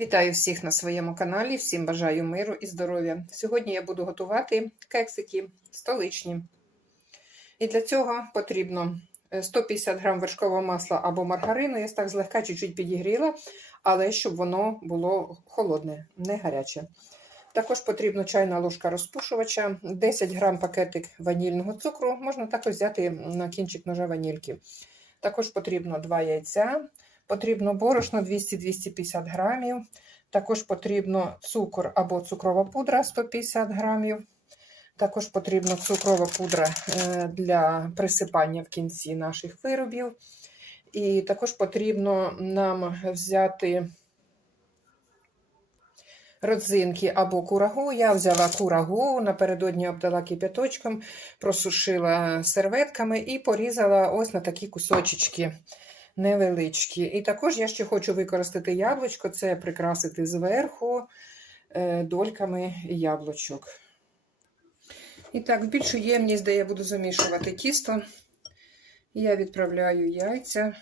Вітаю всіх на своєму каналі, всім бажаю миру і здоров'я. Сьогодні я буду готувати кексики столичні. І для цього потрібно е, 150 грам вершкового масла або маргарину. Я так злегка чуть-чуть підігріла, але щоб воно було холодне, не гаряче. Також потрібно чайна ложка розпушувача, 10 грам пакетик ванільного цукру, можна також взяти на кінчик ножа ванільки. Також потрібно 2 яйця, потрібно борошно 200-250 грамів. Також потрібно цукор або цукрова пудра 150 грамів. Також потрібна цукрова пудра е, для присипання в кінці наших виробів. І також потрібно нам взяти родзинки або курагу. Я взяла курагу, напередодні обдала кипяточком, просушила серветками і порізала ось на такі кусочечки невеличкі. І також я ще хочу використати яблучко, це прикрасити зверху е, дольками яблучок. І так, в більшу ємність, де я буду замішувати тісто, я відправляю яйця,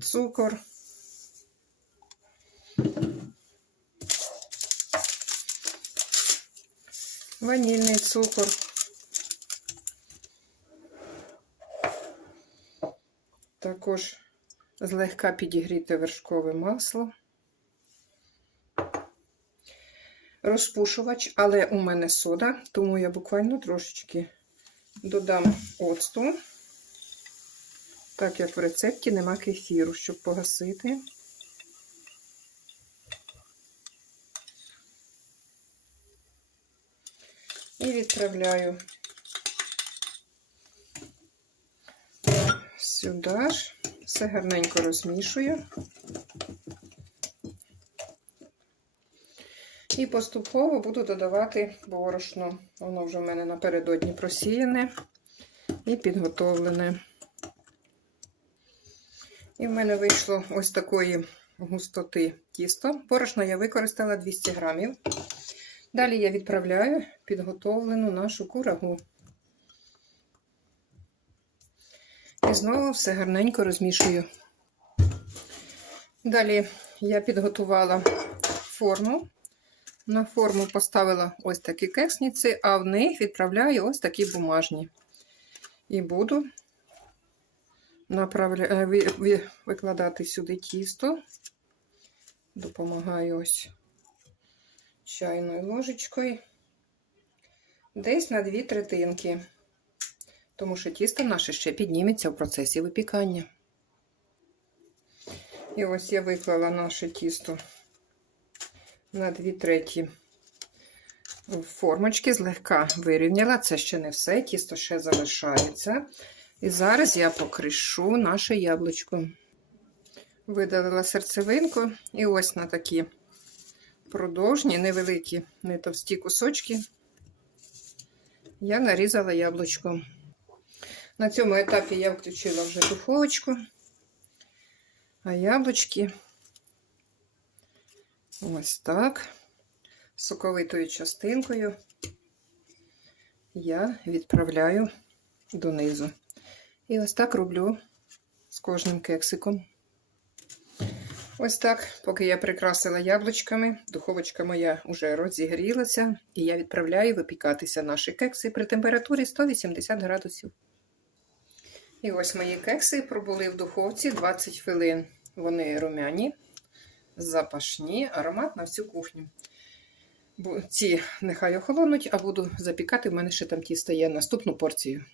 цукор. Ванільний цукор. Також злегка підігріти вершкове масло. Розпушувач, але у мене сода, тому я буквально трошечки додам оцту, так як в рецепті нема кефіру, щоб погасити. І відправляю сюди ж, все гарненько розмішую. І поступово буду додавати борошно. Воно вже в мене напередодні просіяне і підготовлене. І в мене вийшло ось такої густоти тісто. Борошно я використала 200 грамів. Далі я відправляю підготовлену нашу курагу. І знову все гарненько розмішую. Далі я підготувала форму. На форму поставила ось такі кексниці, а в них відправляю ось такі бумажні. І буду направля... викладати сюди тісто. Допомагаю ось чайною ложечкою. Десь на дві третинки. Тому що тісто наше ще підніметься в процесі випікання. І ось я виклала наше тісто на 2 треті формочки, злегка вирівняла. Це ще не все, тісто ще залишається. І зараз я покришу наше яблучко. Видалила серцевинку, і ось на такі продовжні, невеликі, не товсті кусочки. Я нарізала яблучко. На цьому етапі я включила вже духовочку, а яблучки ось так, соковитою частинкою я відправляю донизу. І ось так роблю з кожним кексиком. Ось так, поки я прикрасила яблучками, духовочка моя вже розігрілася, і я відправляю випікатися наші кекси при температурі 180 градусів. І ось мої кекси пробули в духовці 20 хвилин. Вони румяні, запашні, аромат на всю кухню. Ці нехай охолонуть, а буду запікати, в мене ще там тісто є наступну порцію.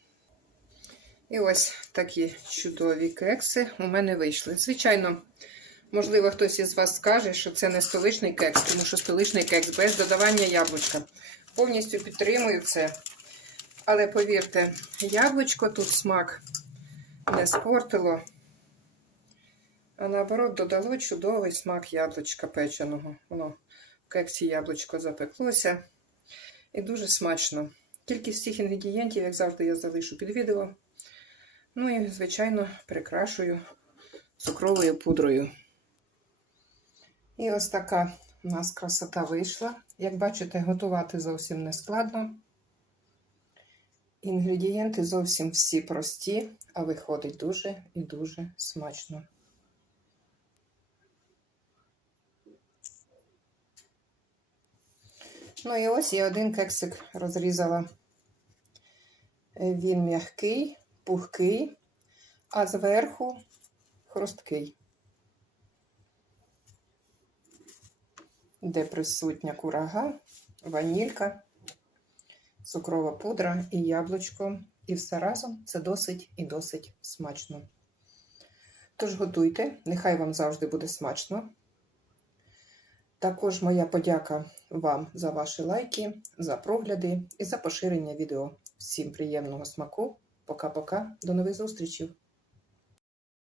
І ось такі чудові кекси у мене вийшли. Звичайно, можливо, хтось із вас скаже, що це не столичний кекс, тому що столичний кекс без додавання яблучка. Повністю підтримую це. Але повірте, яблучко тут смак не спортило, а наоборот, додало чудовий смак яблучка печеного. Воно в кексі яблучко запеклося. І дуже смачно. Кількість всіх інгредієнтів, як завжди, я залишу під відео. Ну і, звичайно, прикрашую цукровою пудрою. І ось така у нас красота вийшла. Як бачите, готувати зовсім не складно. Інгредієнти зовсім всі прості, а виходить дуже і дуже смачно. Ну і ось я один кексик розрізала. Він м'який, пухкий, а зверху хрусткий, де присутня курага, ванілька цукрова пудра і яблучко. І все разом це досить і досить смачно. Тож готуйте, нехай вам завжди буде смачно. Також моя подяка вам за ваші лайки, за прогляди і за поширення відео. Всім приємного смаку. Пока-пока. До нових зустрічей!